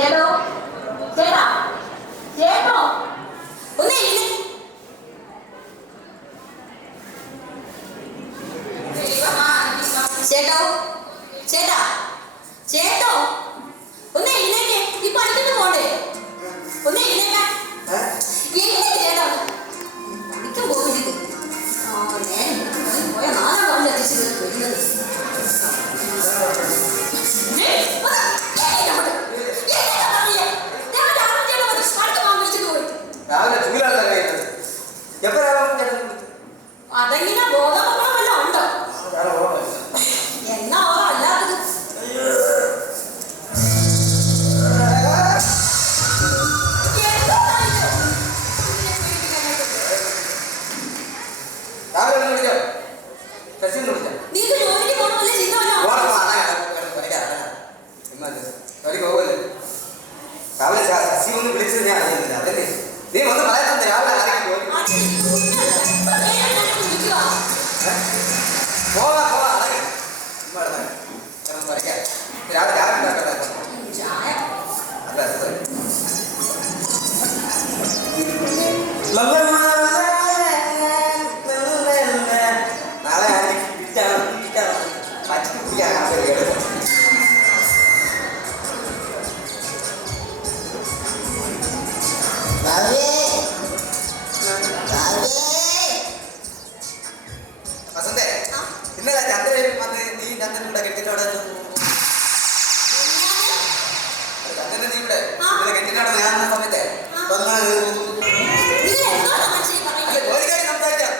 ചേട്ടോ ചേട്ടാ ചേട്ടോ ഒന്ന് ചേട്ടോ ചേട്ടാ ചേട്ടോ ഒന്ന് എഴുന്നേക്ക് ഈ പഠിക്കുന്നു പോണ്ടേ ഒന്ന് എഴുന്നേക്കാൻ എങ്ങനെ ചേട്ടാ പഠിക്കാൻ പോകുന്നത് പോയ നാലാം പറഞ്ഞ വരുന്നത് അതെങ്ങനെ ബോധമൊന്നും വല്ല ഉണ്ടോ എന്നാ അല്ലാത്തത് നീ ജോലിക്ക് പോകണമല്ലേ നീ വന്ന് പറയാൻ രാവിലെ പോവാ പോവാ പഠിക്കാം രാവിലെ രാവിലെ നാളെ പച്ച കുടിക്കാൻ വസന്തേ ഇന്നലെ ചന്ദ്രൻ വന്ന് നീ ചന്ദ്രനുടെ കെട്ടിനോട് ചന്ദ്രൻ നീ ഇവിടെ കെട്ടിനോട് ഞാൻ സമയത്തെ ജോലിക്കാരി സംസാരിക്കാം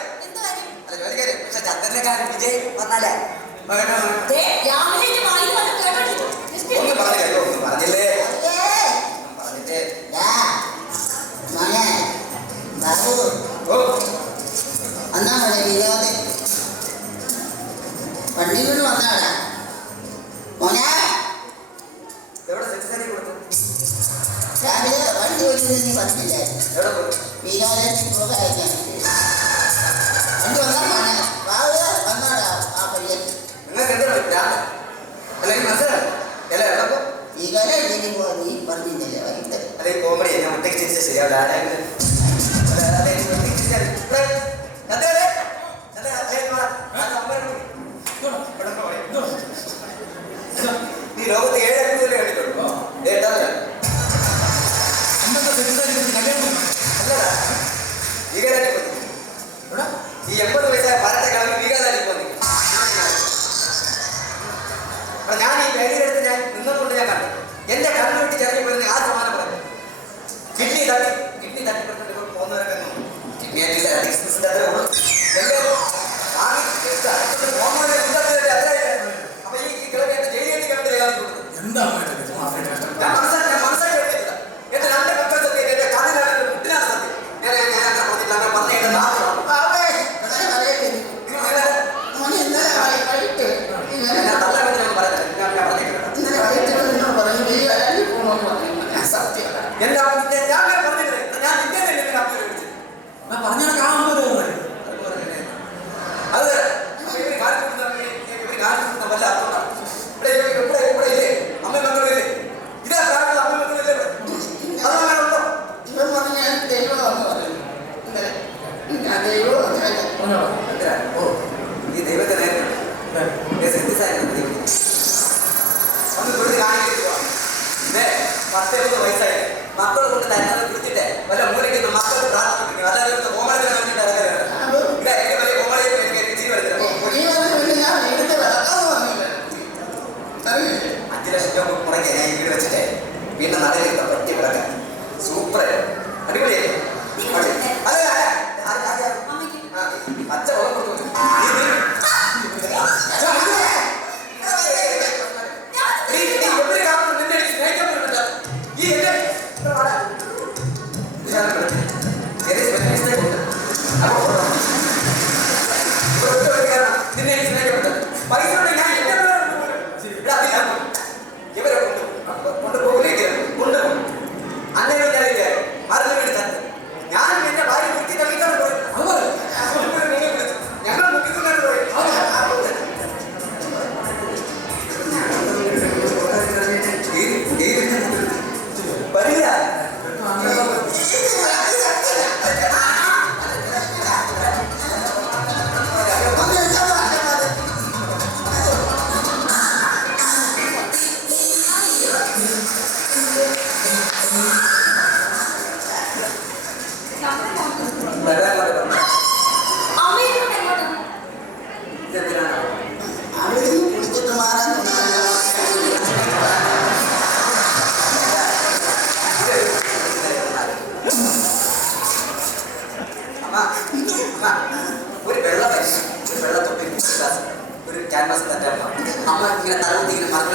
അല്ല ജോലിക്കാരി പക്ഷെ ചന്ദ്രനെക്കാരൻ വിജയ് വന്നാലേ ഒന്നും പറഞ്ഞില്ല ഒന്നും പറഞ്ഞില്ലേ പറഞ്ഞിട്ട് അന്നാ മതി വിനോദ് പള്ളിയിൽ വന്നാണ് മോനെ രാവിലെ വണ്ടി ഓടിയത് നീ പറഞ്ഞില്ലായിരുന്നു വിനോദൻ പോകാൻ വണ്ടി വന്നാൽ മോനെ രാവിലെ വന്നോടാ ആ പയ്യൻ നീ പറഞ്ഞില്ലേ വൈകിട്ട് അതെ കോമഡി ഞാൻ ഒറ്റയ്ക്ക് ചിരിച്ച ശരിയാവില്ല നീ ലോകത്ത് 7 അത്ഭുതം കണ്ടിട്ടുണ്ടോ ഈ 80 വയസ്സായ ഭാരത്തെ കിളമ്പി വീഗാതാരി പോന്നി ഞാൻ ഈ വേദിയിലെടുത്ത് ഞാൻ നിന്നതുകൊണ്ട് ഞാൻ കണ്ടു എന്റെ കണ്ണു വിട്ട് ചെറിയ പോയിരുന്ന ആ സമാനം പറഞ്ഞു കിഡ്നി തട്ടിപ്പെട്ടിട്ട് പോകുന്നവരൊക്കെ അപ്പൊ ഈ കിളമ്പി എന്റെ ജയിലിൽ കണ്ടത് എന്താ ഞാൻ മനസ്സിലാക്കി എടുത്തില്ല എന്റെ 2 മക്കൾക്കൊക്കെ എന്റെ കണ്ണിലാണ് മുട്ടിനാണ് സത്യം ഞാൻ പറഞ്ഞ ഈ ദൈവത്തെ പത്ത് 70 വയസ്സായി മക്കൾ കൊണ്ട് തന്നെ കുടിച്ചിട്ട് വല്ല മൂലയ്ക്ക് മക്കൾ പ്രാർത്ഥിപ്പിക്കും അതായത് കോമളത്തിന് വേണ്ടിയിട്ട് $5 ലക്ഷം മുടങ്ങി ഞാൻ വീട് വെച്ചിട്ട് വീണ്ടും നടയിലേക്ക് പറ്റി കിടക്കാൻ സൂപ്പർ അടിപൊളിയായി പച്ച കൊടുത്തു പൈസ ഇവരെ കൊണ്ടുപോകില്ലേ കൊണ്ടുപോകും അങ്ങനെ അറിഞ്ഞു വേണ്ടി തന്നെ ഞാൻ എന്റെ ഭാര്യ കുട്ടി കളിക്കാൻ പോയി ഞങ്ങൾ മുക്കിക്കൊണ്ടാണ് പോയി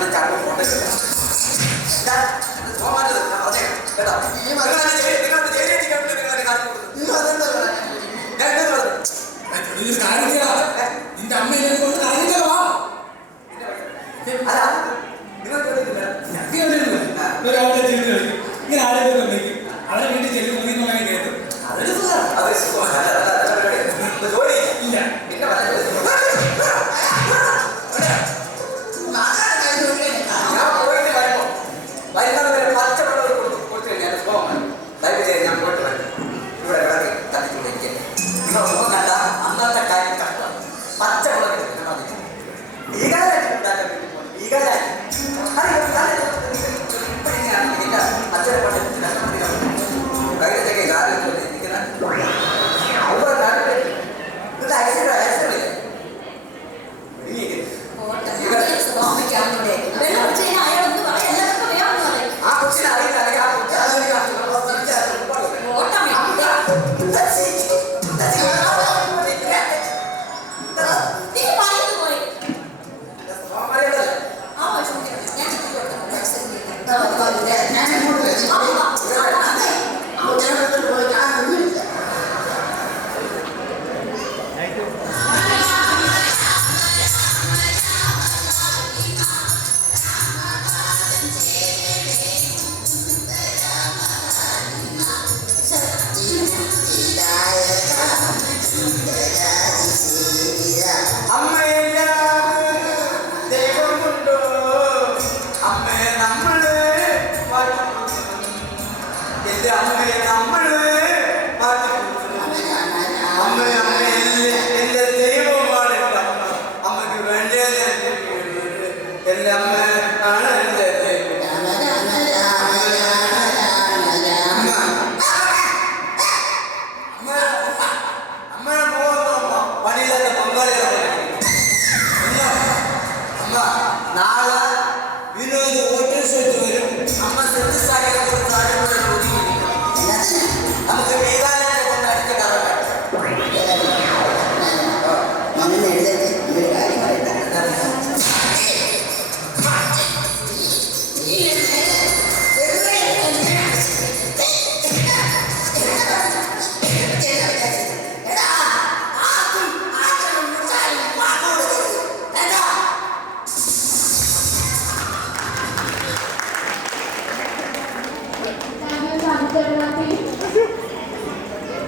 ഞാൻ ചാടും ഫോട്ടോ പോകാറ്റത് ഞാൻ പറഞ്ഞേക്കാം കേട്ടോ നിങ്ങളുടെ ജയിലിലേക്ക് നിങ്ങളെ കാര്യം ഞാൻ എന്തെന്ന് പറഞ്ഞു നിന്റെ അമ്മ എന്നെ കൊണ്ട് കാര്യങ്ങളോ അല്ല നിങ്ങൾ ഒരാളുടെ ജീവിതം ഇങ്ങനെ ആരെങ്കിലും അവരെ വീട്ടിൽ ചെല്ലുമ്പോൾ